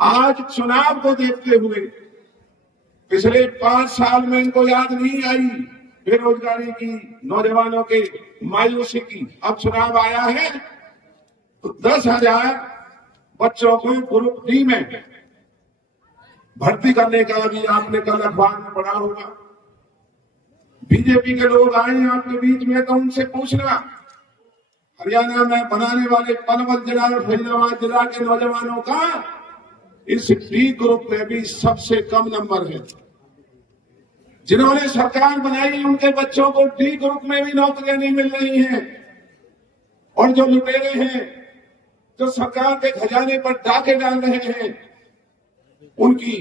आज चुनाव को देखते हुए पिछले 5 साल में इनको याद नहीं आई बेरोजगारी की, नौजवानों के मायूसी की। अब चुनाव आया है तो 10,000 बच्चों को ग्रुप डी में भर्ती करने का भी आपने कल अखबार में पढ़ा होगा। बीजेपी के लोग आए हैं आपके बीच में तो उनसे पूछना, हरियाणा में बनाने वाले पलवल जिला और फरीदाबाद जिला के नौजवानों का इस डी ग्रुप में भी सबसे कम नंबर है। जिन्होंने सरकार बनाई उनके बच्चों को डी ग्रुप में भी नौकरियां नहीं मिल रही हैं। और जो लुटेरे हैं, जो सरकार के खजाने पर डाके डाल रहे हैं, उनकी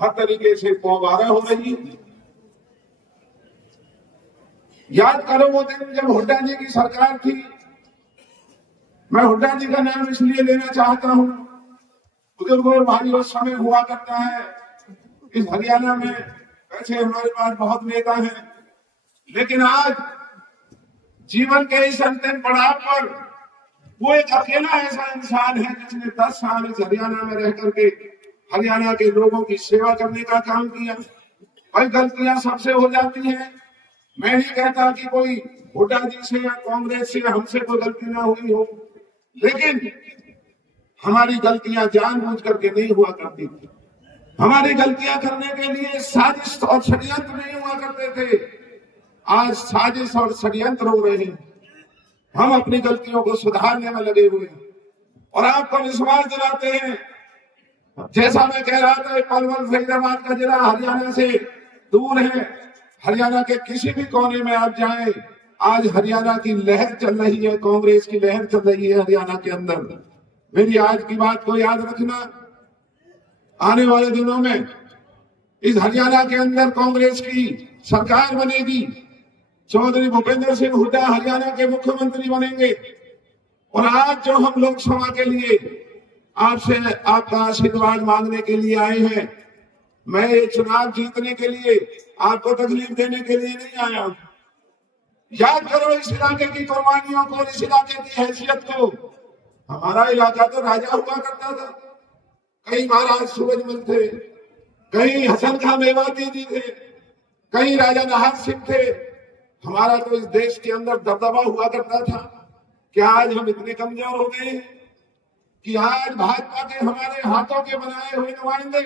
हर तरीके से पौवारा हो रही है। याद करो वो दिन जब हुड्डा जी की सरकार थी। मैं हुड्डा जी का नाम इसलिए लेना चाहता हूं, बुजुर्ग और भाई उस समय हुआ करता है इस हरियाणा में। वैसे हमारे पास बहुत नेता हैं, लेकिन आज जीवन के इस अंतिम पड़ाव पर वो एक अकेला ऐसा इंसान है जिसने 10 साल इस हरियाणा में रह करके हरियाणा के लोगों की सेवा करने का काम किया। भाई गलतियां सबसे हो जाती हैं। मैं नहीं कहता कि कोई हुड्डा जी से या कांग्रेस से हमसे कोई गलती ना हुई हो, लेकिन हमारी गलतियां जानबूझ करके नहीं हुआ करती थी। हमारी गलतियां करने के लिए साजिश और षड्यंत्र नहीं हुआ करते थे। आज साजिश और षड्यंत्र हो रहे हैं। हम अपनी गलतियों को सुधारने में लगे हुए हैं और आपको विश्वास दिलाते हैं। जैसा मैं कह रहा था, पलवल फरीदाबाद का जिला हरियाणा से दूर है। हरियाणा के किसी भी कोने में आप जाएं, आज हरियाणा की लहर चल रही है, कांग्रेस की लहर चल रही है हरियाणा के अंदर। मेरी आज की बात को याद रखना, आने वाले दिनों में इस हरियाणा के अंदर कांग्रेस की सरकार बनेगी। चौधरी भूपेंद्र सिंह हुड्डा हरियाणा के मुख्यमंत्री बनेंगे। और आज जो हम लोकसभा के लिए आपसे आपका आशीर्वाद मांगने के लिए आए हैं, मैं ये चुनाव जीतने के लिए आपको तकलीफ देने के लिए नहीं आया। याद करो इस इलाके की कुर्बानियों को, इस इलाके की हैसियत को। हमारा इलाका तो राजा हुआ करता था। कहीं महाराज सूरजमल थे, कहीं हसन खां मेवाती जी थे, कहीं राजा नाहर सिंह थे। हमारा तो इस देश के अंदर दबदबा हुआ करता था। क्या आज हम इतने कमजोर हो गए कि आज भाजपा के हमारे हाथों के बनाए हुए नुमाइंदे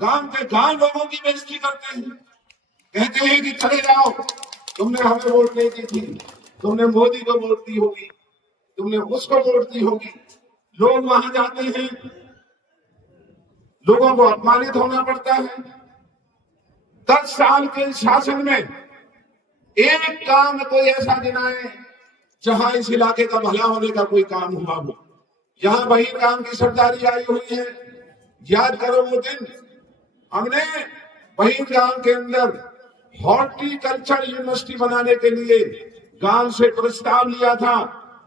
गांव के गांव लोगों की बेइज्जती करते हैं, कहते हैं कि चले जाओ, तुमने हमें वोट नहीं दी थी, तुमने मोदी को वोट दी होगी, तुमने उसको वोट दी होगी। लोग वहां जाते हैं, लोगों को अपमानित होना पड़ता है। 10 साल के शासन में एक काम कोई ऐसा गिनाए जहां इस इलाके का भला होने का कोई काम हुआ हो। यहाँ बहिर काम की सरदारी आई हुई है। याद करो वो दिन हमने बहिर गांव के अंदर हॉर्टिकल्चर यूनिवर्सिटी बनाने के लिए गांव से प्रस्ताव लिया था।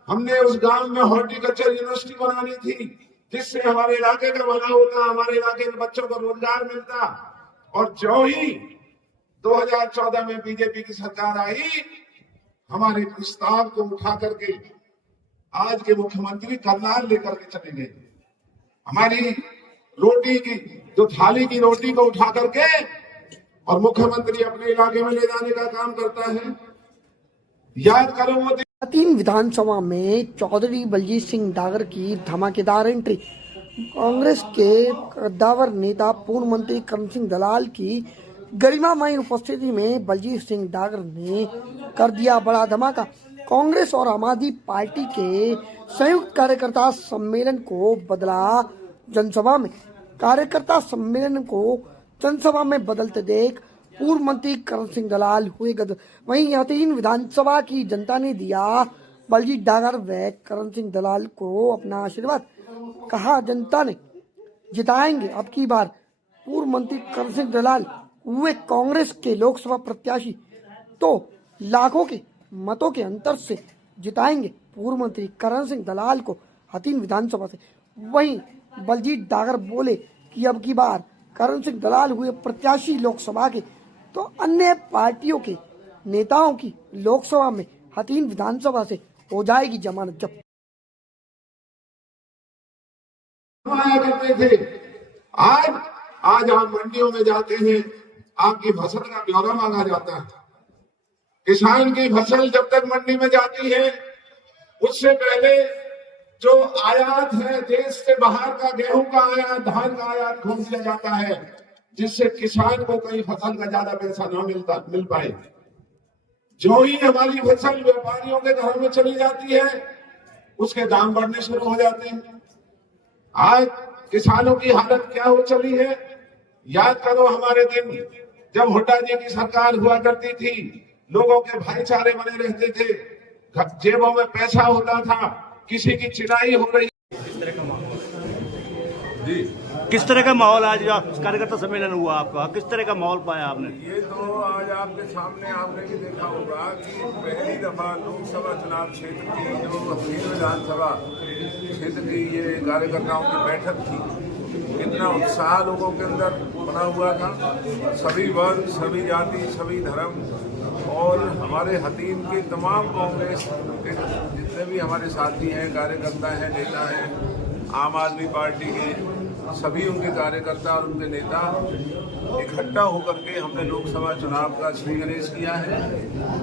हमने उस गांव में हॉर्टिकल्चर यूनिवर्सिटी बनानी थी, जिससे हमारे इलाके का भला होता, हमारे इलाके के बच्चों को रोजगार मिलता। और जो ही 2014 में बीजेपी की सरकार आई, हमारे प्रस्ताव को उठा करके आज के मुख्यमंत्री करनाल लेकर के चले गए। हमारी रोटी की जो थाली की रोटी को उठा करके और मुख्यमंत्री अपने इलाके में ले जाने का काम करता है। याद करो वो 3 विधानसभा में चौधरी बलजीत सिंह डागर की धमाकेदार एंट्री। कांग्रेस के कद्दावर नेता पूर्व मंत्री करण सिंह दलाल की गरिमामय उपस्थिति में बलजीत सिंह डागर ने कर दिया बड़ा धमाका। कांग्रेस और आम आदमी पार्टी के संयुक्त कार्यकर्ता सम्मेलन को बदला जनसभा में। कार्यकर्ता सम्मेलन को जनसभा में बदलते देख पूर्व मंत्री करण सिंह दलाल हुए गद। वहीं यह 3 विधानसभा की जनता ने दिया बलजीत डागर व करण सिंह दलाल को अपना आशीर्वाद। कहा जनता ने जिताएंगे अब की बार। पूर्व मंत्री करण सिंह दलाल हुए कांग्रेस के लोकसभा प्रत्याशी, तो लाखों के मतों के अंतर से जिताएंगे पूर्व मंत्री करण सिंह दलाल को हथीन विधानसभा से। वहीं बलजीत डागर बोले कि अब की बार करण सिंह दलाल हुए प्रत्याशी लोकसभा के, तो अन्य पार्टियों के नेताओं की लोकसभा में हथीन विधानसभा से हो जाएगी जमानत जब्त। आया करते थे। आज आप मंडियों में जाते हैं, आपकी फसल का ब्यौरा मांगा जाता है। किसान की फसल जब तक मंडी में जाती है, उससे पहले जो आयात है, देश से बाहर का गेहूं का आयात, धान का आयात खोल दिया जाता है, जिससे किसान को कहीं फसल का ज्यादा पैसा ना मिल पाए। जो ही हमारी फसल व्यापारियों के घरों में चली जाती है, उसके दाम बढ़ने शुरू हो जाते हैं। आज किसानों की हालत क्या हो चली है, याद करो हमारे दिन जब हुड्डा जी की सरकार हुआ करती थी, लोगों के भाईचारे बने रहते थे, जेबों में पैसा होता था, किसी की चिनाई हो रही। जी, किस तरह का माहौल आज कार्यकर्ता सम्मेलन हुआ आपका, किस तरह का माहौल पाया आपने? ये तो आज आपके सामने आपने भी देखा होगा कि पहली दफा लोकसभा चुनाव क्षेत्र की जो भील विधानसभा क्षेत्र की ये कार्यकर्ताओं की बैठक थी, कितना उत्साह लोगों के अंदर बना हुआ था। सभी वर्ग, सभी जाति, सभी धर्म और हमारे हतीम के तमाम कांग्रेस के जितने भी हमारे साथी हैं, कार्यकर्ता हैं, नेता हैं, आम आदमी पार्टी के सभी उनके कार्यकर्ता और उनके नेता इकट्ठा होकर के हमने लोकसभा चुनाव का श्री गणेश किया है,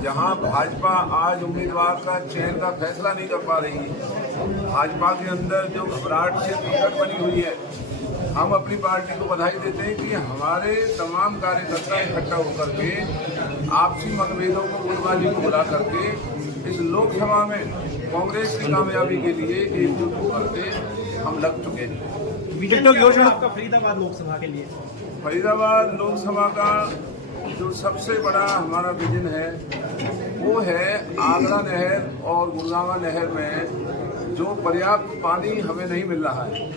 जहां भाजपा आज उम्मीदवार का चयन का फैसला नहीं कर पा रही है। भाजपा के अंदर जो घबराहट से दिक्कत बनी हुई है, हम अपनी पार्टी को बधाई देते हैं कि हमारे तमाम कार्यकर्ता इकट्ठा होकर के आपसी मतभेदों को गुटबाजी को बुला करके इस लोकसभा में कांग्रेस की कामयाबी के लिए एकजुट होकर के हम लग चुके हैं। टिकटॉक योजना आपका फरीदाबाद लोकसभा के लिए? फरीदाबाद लोकसभा का जो सबसे बड़ा हमारा विजन है वो है आगरा नहर और गुड़गांवा नहर में जो पर्याप्त पानी हमें नहीं मिल रहा है,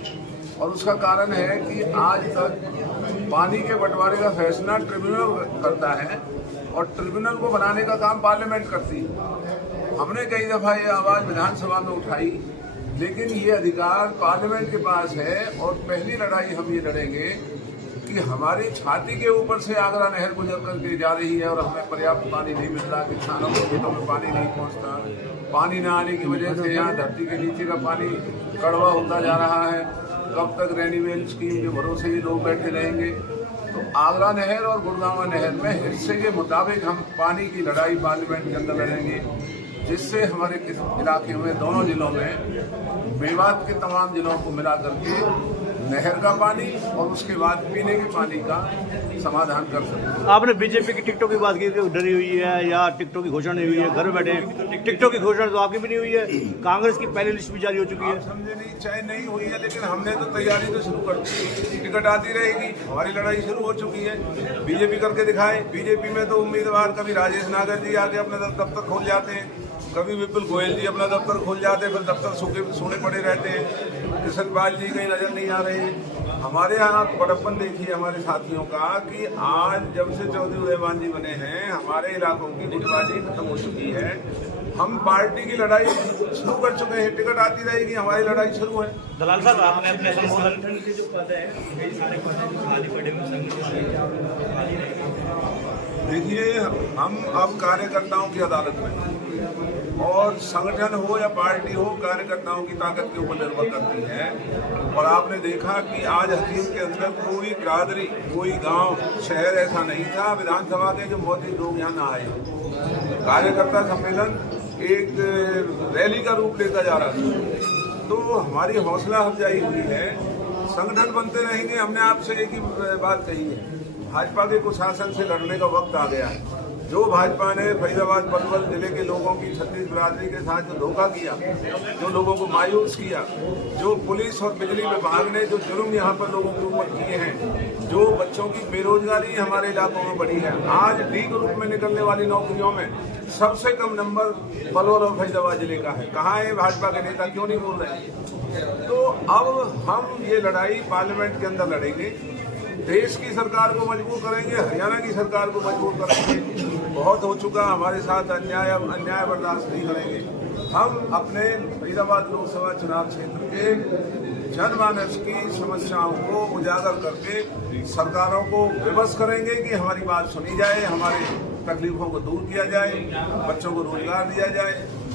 और उसका कारण है कि आज तक पानी के बंटवारे का फैसला ट्रिब्यूनल करता है और ट्रिब्यूनल को बनाने का काम पार्लियामेंट करती है। हमने कई दफा ये आवाज विधानसभा में उठाई, लेकिन ये अधिकार पार्लियामेंट के पास है, और पहली लड़ाई हम ये लड़ेंगे कि हमारी छाती के ऊपर से आगरा नहर गुजर करके जा रही है और हमें पर्याप्त पानी नहीं मिल रहा, किसानों के खेतों में पानी नहीं पहुंचता। पानी न आने की वजह से यहाँ धरती के नीचे का पानी कड़वा होता जा रहा है। कब तक रेनीवेल स्कीम के भरोसे ही लोग बैठे रहेंगे? तो आगरा नहर और गुड़गांवा नहर में हिस्से के मुताबिक हम पानी की लड़ाई पार्लियामेंट के अंदर लड़ेंगे, जिससे हमारे इलाके में दोनों जिलों में मेवात के तमाम जिलों को मिला करके नहर का पानी और उसके बाद पीने के पानी का समाधान कर सकते। आपने बीजेपी की टिकटों की बात की, डरी हुई है या टिकटों की घोषणा नहीं हुई है, घर में बैठे हैं। टिकटों की घोषणा तो आपकी भी नहीं हुई है, कांग्रेस की पहली लिस्ट भी जारी हो चुकी है। समझे नहीं, चाहे नहीं हुई है, लेकिन हमने तो तैयारी तो शुरू कर दी। टिकट आती रहेगी, हमारी लड़ाई शुरू हो चुकी है। बीजेपी करके दिखाए। बीजेपी में तो उम्मीदवार कभी राजेश नागर जी आके अपना दफ्तर खोल जाते हैं, कभी विपुल गोयल जी अपना दफ्तर खोल जाते हैं, फिर दफ्तर सोने पड़े रहते हैं। कृष्णपाल जी कहीं नजर नहीं आ रहे हैं। हमारे यहाँ बड़प्पन देखिए हमारे साथियों का कि आज जब से चौधरी रहमान जी बने हैं, हमारे इलाकों की गुटबाजी खत्म हो चुकी है। हम पार्टी की लड़ाई शुरू कर चुके हैं, टिकट आती रहेगी, हमारी लड़ाई शुरू है। दलाल साहब, आपने अपने संगठन के जो पद है, कई सारे पद हैं जो खाली पड़े हुए संगठन। देखिए, हम अब कार्यकर्ताओं की अदालत में, और संगठन हो या पार्टी हो, कार्यकर्ताओं की ताकत के ऊपर निर्भर करती है। और आपने देखा कि आज हकीम के अंदर कोई बिरादरी, कोई गांव, शहर ऐसा नहीं था विधानसभा के जो मौजूद लोग यहाँ ना आए। कार्यकर्ता सम्मेलन एक रैली का रूप लेता जा रहा था, तो हमारी हौसला अफजाई हुई है। संगठन बनते रहेंगे। हमने आपसे एक ही बात कही है, भाजपा के कुशासन से लड़ने का वक्त आ गया है। जो भाजपा ने फरीदाबाद पलवल जिले के लोगों की 36 बिरादरी के साथ जो धोखा किया, जो लोगों को मायूस किया, जो पुलिस और बिजली विभाग ने जो जुर्म यहाँ पर लोगों के ऊपर किए हैं, जो बच्चों की बेरोजगारी हमारे इलाकों में बढ़ी है। आज डी ग्रुप में निकलने वाली नौकरियों में सबसे कम नंबर पलवल और फरीदाबाद जिले का है। कहाँ है भाजपा के नेता, क्यों नहीं बोल रहे? तो अब हम ये लड़ाई पार्लियामेंट के अंदर लड़ेंगे, देश की सरकार को मजबूर करेंगे, हरियाणा की सरकार को मजबूर करेंगे। बहुत हो चुका, हमारे साथ अन्याय बर्दाश्त नहीं करेंगे। हम अपने फरीदाबाद लोकसभा चुनाव क्षेत्र के जनमानस की समस्याओं को उजागर करके सरकारों को विवश करेंगे कि हमारी बात सुनी जाए, हमारे तकलीफों को दूर किया जाए, बच्चों को रोजगार दिया जाए,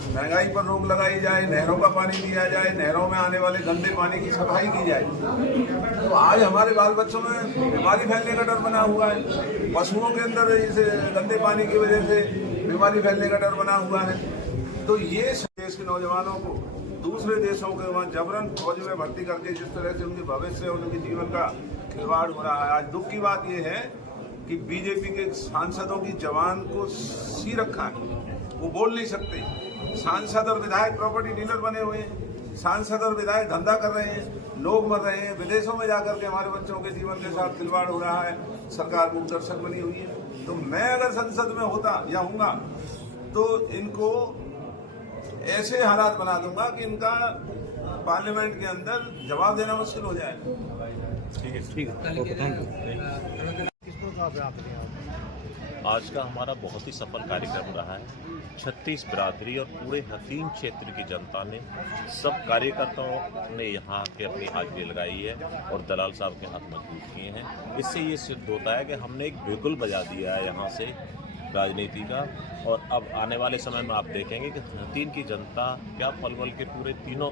महंगाई पर रोक लगाई जाए, नहरों का पानी दिया जाए, नहरों में आने वाले गंदे पानी की सफाई की जाए। तो आज हमारे बाल बच्चों में बीमारी फैलने का डर बना हुआ है। पशुओं के अंदर इस गंदे पानी की वजह से बीमारी फैलने का डर बना हुआ है। तो ये देश के नौजवानों को दूसरे देशों के वहाँ जबरन फौज में भर्ती करके जिस तरह से उनके भविष्य और उनके जीवन का खिलवाड़ हो रहा है। आज दुख की बात यह है कि बीजेपी के सांसदों की जवान को सी रखा है, वो बोल नहीं सकते। सांसद और विधायक प्रॉपर्टी डीलर बने हुए हैं, सांसद और विधायक धंधा कर रहे हैं, लोग मर रहे हैं, विदेशों में जाकर के हमारे बच्चों के जीवन के साथ खिलवाड़ हो रहा है, सरकार मूकदर्शक बनी हुई है। तो मैं अगर संसद में होता या हूँगा तो इनको ऐसे हालात बना दूंगा कि इनका पार्लियामेंट के अंदर जवाब देना मुश्किल हो जाए। ठीक है, ओके, थैंक यू। किस प्रकार से आप आज का हमारा बहुत ही सफल कार्यक्रम रहा है। 36 बिरादरी और पूरे हसीन क्षेत्र की जनता ने, सब कार्यकर्ताओं ने यहाँ के अपनी हाजिरी लगाई है और दलाल साहब के हाथ मजबूत किए हैं। इससे ये सिद्ध होता है कि हमने एक बिगुल बजा दिया है यहाँ से राजनीति का। और अब आने वाले समय में आप देखेंगे कि हसीन की जनता क्या पलवल के पूरे तीनों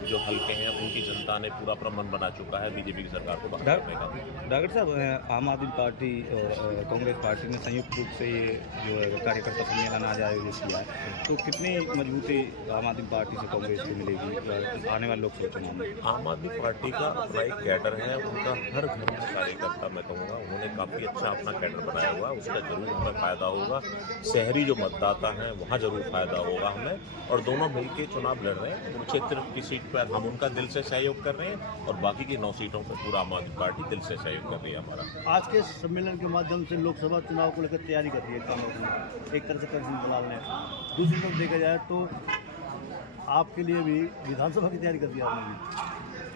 जो हल्के हैं उनकी जनता ने पूरा प्रबंध बना चुका है बीजेपी की सरकार को बाहर करने का। डॉक्टर साहब, आम आदमी पार्टी और कांग्रेस पार्टी ने संयुक्त रूप से ये जो है कार्यकर्ता सम्मेलन आज आयोजित किया है, तो कितनी मजबूती आम आदमी पार्टी से कांग्रेस को मिलेगी आने वाले लोकसभा चुनाव में? आम आदमी पार्टी का अपना एक कैडर है, उनका हर घर में कार्यकर्ता, मैं कहूँगा उन्होंने काफ़ी अच्छा अपना कैडर बनाया हुआ, उसका जरूर हमें फायदा होगा। शहरी जो मतदाता हैं वहाँ जरूर फायदा होगा हमें, और दोनों मिलकर चुनाव लड़ रहे हैं। कुरुक्षेत्र की सीट पर हम उनका दिल से सहयोग कर रहे हैं और बाकी की 9 सीटों पर पूरा आम आदमी पार्टी दिल से सहयोग कर रही है हमारा। आज के सम्मेलन के माध्यम से लोकसभा चुनाव को लेकर तैयारी कर रही है कांग्रेस ने, एक तरह से कृष्ण दलाल ने। दूसरी तरफ देखा जाए तो आपके लिए भी विधानसभा की तैयारी कर दी आपने भी।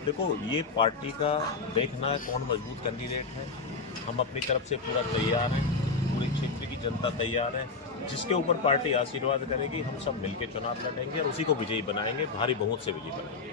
देखो, ये पार्टी का देखना है कौन मजबूत कैंडिडेट है। हम अपनी तरफ से पूरा तैयार हैं, पूरे क्षेत्र की जनता तैयार है। जिसके ऊपर पार्टी आशीर्वाद करेगी हम सब मिलकर चुनाव लड़ेंगे और उसी को विजयी बनाएंगे, भारी बहुमत से विजयी बनाएंगे।